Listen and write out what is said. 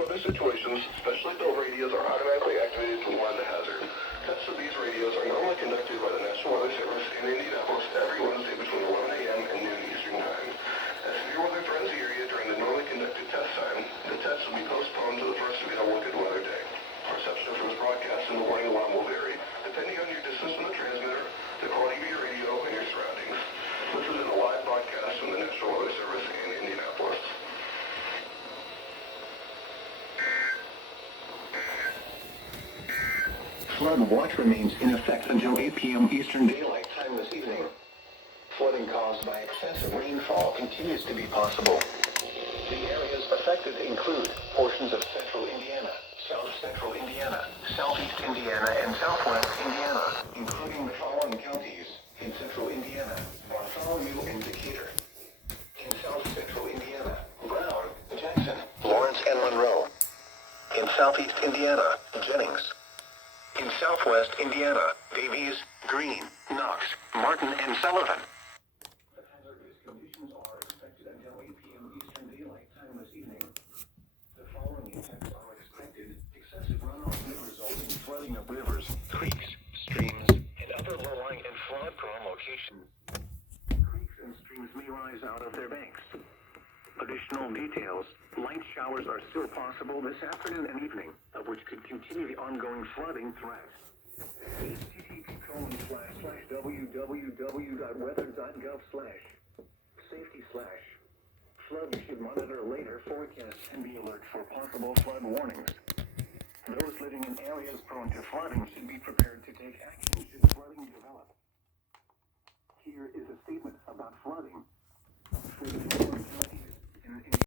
weather situations, specially built radios are automatically activated to warn the hazard. Tests of these radios are normally conducted by the National Weather Service in Indianapolis every Wednesday between 11 a.m. and noon Eastern Time. As severe weather threatens the area during the normally conducted test time, the test will be postponed to the first available good weather day. Reception for this broadcast and the warning alarm will vary depending on your distance from the transmitter, the quality of your radio, and your surroundings. This is a live broadcast from the National Weather Service in Indianapolis. Flood watch remains in effect until 8 p.m. Eastern Daylight Time this evening. Flooding caused by excessive rainfall continues to be possible. The areas affected include portions of central Indiana, south central Indiana, southeast Indiana, and southwest Indiana, including the following counties: in central Indiana, Bartholomew and Decatur; in south central Indiana, Brown, Jackson, Lawrence, and Monroe; in southeast Indiana, Jennings; in southwest Indiana, Davies, Greene, Knox, Martin, and Sullivan. The hazardous conditions are expected until 8 p.m. Eastern Daylight Time this evening. The following effects are expected: excessive runoff may result in flooding of rivers, creeks, streams, and other low-lying and flood-prone locations. Creeks and streams may rise out of their banks. Additional details: light showers are still possible this afternoon and evening, of which could continue the ongoing flooding threat. http://www.weather.gov/safety/flood. You should monitor later forecasts and be alert for possible flood warnings. Those living in areas prone to flooding should be prepared to take action should flooding develop. Here is a statement about flooding. For the following counties in